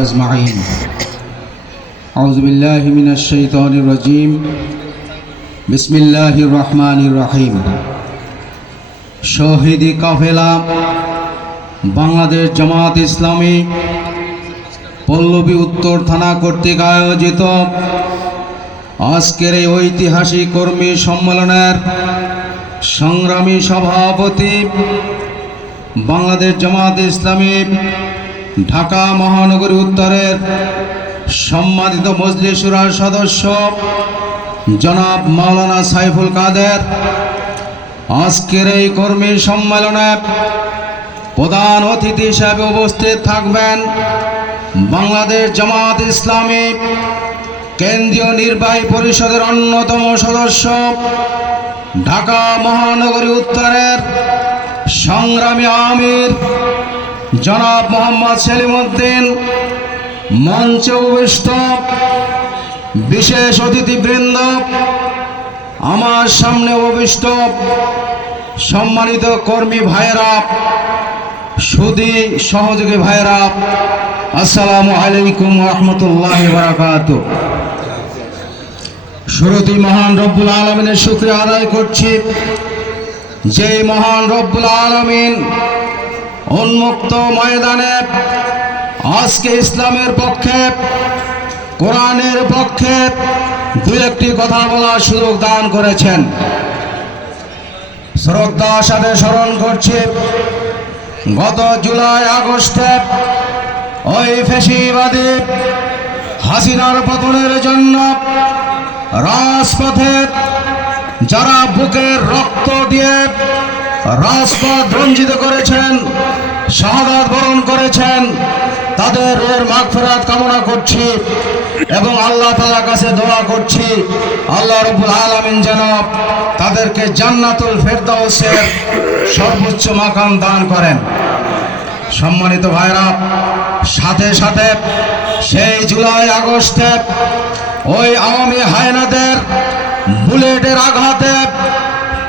أجمعين أعوذ بالله من الشيطان الرجيم بسم الله الرحمن الرحيم শহীদি কাফেলা বাংলাদেশ জামাত ইসলামী পল্লবী উত্তর থানা কর্তৃক আয়োজিত আজকের এই ঐতিহাসিক কর্মী সম্মেলনের সংগ্রামী সভাপতি বাংলাদেশ জামাত ইসলামী ঢাকা মহানগরী উত্তরের সম্মানিত মজলিসুরার সদস্য জনাব মাওলানা সাইফুল কাদের। আজকের এই কর্মী সম্মেলনে প্রধান অতিথি হিসাবে উপস্থিত থাকবেন বাংলাদেশ জামাত ইসলামী কেন্দ্রীয় নির্বাহী পরিষদের অন্যতম সদস্য ঢাকা মহানগরী উত্তরের সংগ্রামী আমির জনাব মোহাম্মদ সেলিম উদ্দিন মঞ্চে উপবিষ্ট বিশেষ অতিথিবৃন্দ, আমার সামনে উপবিষ্ট সম্মানিত কর্মী ভাইয়েরা, সুদী সহযোগী ভাইয়েরা, আসসালামু আলাইকুম রহমতুল্লাহ বারাকাত। শুরুতেই মহান রব্বুল আলমিনের শুক্রিয়া আদায় করছি। যে মহান রব্বুল আলমিন উন্মুক্ত ময়দানে আজকে ইসলামের পক্ষে, কোরআনের পক্ষে দু একটি কথা বলার সুযোগ দান করেছেন। শ্রদ্ধার সাথে স্মরণ করছি, গত জুলাই, আগস্টে ওই ফেসিবাদী হাসিনার পতনের জন্য রাজপথে যারা বুকের রক্ত দিয়ে রাজপথ রঞ্জিত করেছেন, শাহাদাত বরণ করেছেন, তাদের রোহের মাগফিরাত কামনা করছি এবং আল্লাহ তাআলার কাছে দোয়া করছি, আল্লাহ রব্বুল আলামিন যেন তাদেরকে জান্নাতুল ফেরদাউসের সর্বোচ্চ মাকাম দান করেন। সম্মানিত ভাইরা, সাথে সাথে সেই জুলাই আগস্টে ওই আওয়ামী হায়নাদের বুলেটের আঘাতে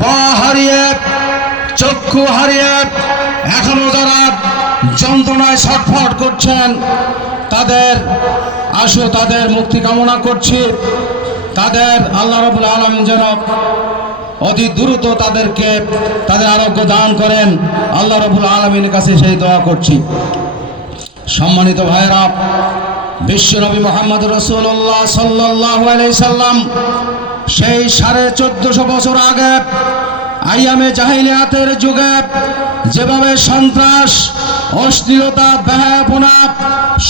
পা হারিয়ে চক্ষু হারিয়ে এখনও যারা যন্ত্রণায় ছটফট করছেন, তাদের আসো, তাদের মুক্তি কামনা করছি। তাদের আল্লাহ রবুল আলম যেন অতি দ্রুত তাদেরকে, তাদের আরোগ্য দান করেন। আল্লাহ রবুল আলমিনের কাছে সেই দোয়া করছি। সম্মানিত ভাইরা বিশ্বনবী মোহাম্মদ রসুল্লাহ সাল্লাহ সাল্লাম সেই সাড়ে চোদ্দশো বছর আগে আইয়ামে জাহিলিয়াতের যুগে যেভাবে সন্ত্রাস, অশ্লীলতা ব্যয়াপনা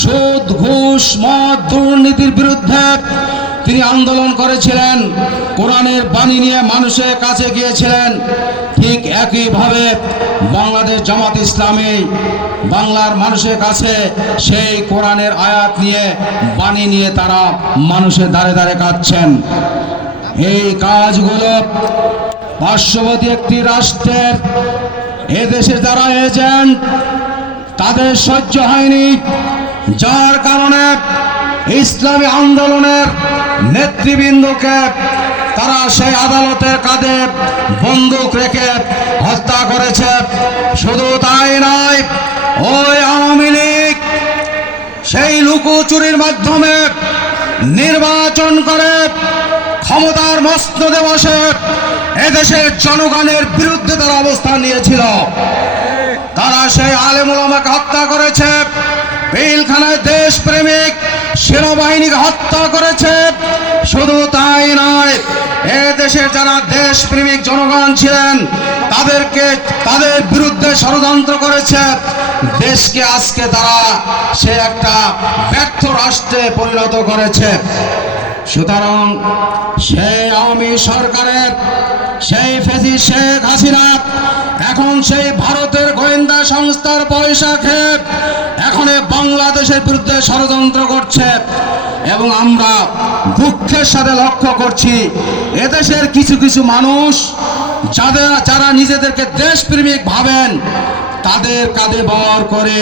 সুদ, ঘুষ, মদ, দুর্নীতির বিরুদ্ধে তিনি আন্দোলন করেছিলেন, কোরআনের বাণী নিয়ে মানুষের কাছে গিয়েছিলেন, ঠিক একইভাবে বাংলাদেশ জামাত ইসলামী বাংলার মানুষের কাছে সেই কোরআনের আয়াত নিয়ে, বাণী নিয়ে তারা মানুষের দ্বারে দ্বারে কাঁদছেন। এই কাজগুলো পার্শ্ববর্তী একটি রাষ্ট্রের এদেশে যারা এজেন্ট, তাদের সহ্য হয়নি। যার কারণে ইসলামী আন্দোলনের নেতৃবৃন্দকে তারা সেই আদালতের কাঁধে বন্দুক রেখে হত্যা করেছে। শুধু তাই নয়, ওই আওয়ামী লীগ সেই লুকোচুরির মাধ্যমে নির্বাচন করে ক্ষমতার মস্তদে বসে এদেশের জনগণের বিরুদ্ধে তারা অবস্থান নিয়েছিল। তারা সেই আলেমুলামাকে হত্যা করেছে পিলখানায় দেশপ্রেমিক সেনাবাহিনীকে হত্যা করেছে। শুধু তাই নয় এ দেশের যারা দেশপ্রেমিক জনগণ ছিলেন, তাদেরকে, তাদের বিরুদ্ধে ষড়যন্ত্র করেছে। দেশকে আজকে তারা সে একটা ব্যর্থ রাষ্ট্রে পরিণত করেছে। সুতরাং সেই আওয়ামী সরকারের, সেই ফেজি শেখ হাসিনা, এখন সেই ভারতের গোয়েন্দা সংস্থার পয়সা খেয়ে এখন বাংলাদেশের বিরুদ্ধে ষড়যন্ত্র করছে। এবং আমরা দুঃখের সাথে লক্ষ্য করছি, এদেশের কিছু কিছু মানুষ যাদের, যারা নিজেদেরকে দেশপ্রেমিক ভাবেন, তাদের কাঁধে বর করে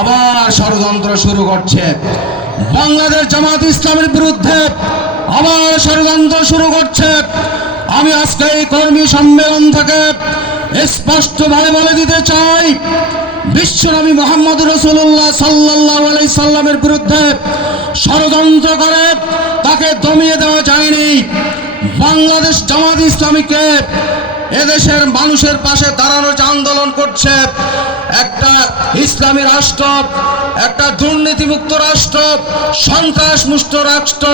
আবার ষড়যন্ত্র শুরু করছে। বাংলাদেশ জামাত ইসলামের বিরুদ্ধে আবার ষড়যন্ত্র শুরু করছে। আমি আজকে এই কর্মী সম্মেলন থেকে স্পষ্টভাবে বলে দিতে চাই বিশ্বনবী মোহাম্মদ রসুল্লাহ সাল্লাহ আলাই সাল্লামের বিরুদ্ধে ষড়যন্ত্র করে তাকে দমিয়ে দেওয়া যায়নি। বাংলাদেশ জামাত ইসলামীকে এদেশের মানুষের পাশে দাঁড়ানোর যে আন্দোলন করছে, একটা ইসলামী রাষ্ট্র, একটা দুর্নীতিমুক্ত রাষ্ট্র সন্ত্রাস মুক্ত রাষ্ট্র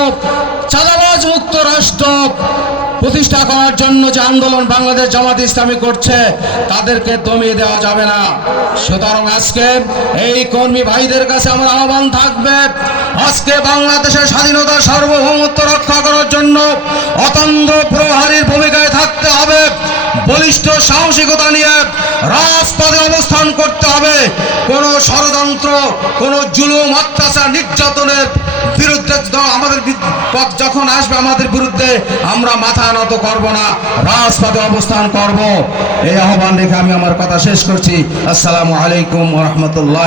চাঁদাবাজ মুক্ত রাষ্ট্র প্রতিষ্ঠা করার জন্য যে আন্দোলন বাংলাদেশ জামাত ইসলামী করছে, তাদেরকে দমিয়ে দেওয়া যাবে না। সুতরাং আজকে এই কর্মী ভাইদের কাছে আমার আহ্বান থাকবে, আজকে বাংলাদেশের স্বাধীনতা সার্বভৌমত্ব রক্ষা করার জন্য অতন্দ বলিষ্ঠ সাহসিকতা নিয়ে রাজপথে অবস্থান করতে হবে। কোন ষড়যন্ত্র, কোন জুলুম, অত্যাচার, নির্যাতনের বিরুদ্ধে আমাদের পথ যখন আসবে আমাদের বিরুদ্ধে, আমরা মাথা নত করব না, রাজপথে অবস্থান করব। এই আহ্বান রেখে আমি আমার কথা শেষ করছি। আসসালামু আলাইকুম রহমতুল্লাহ।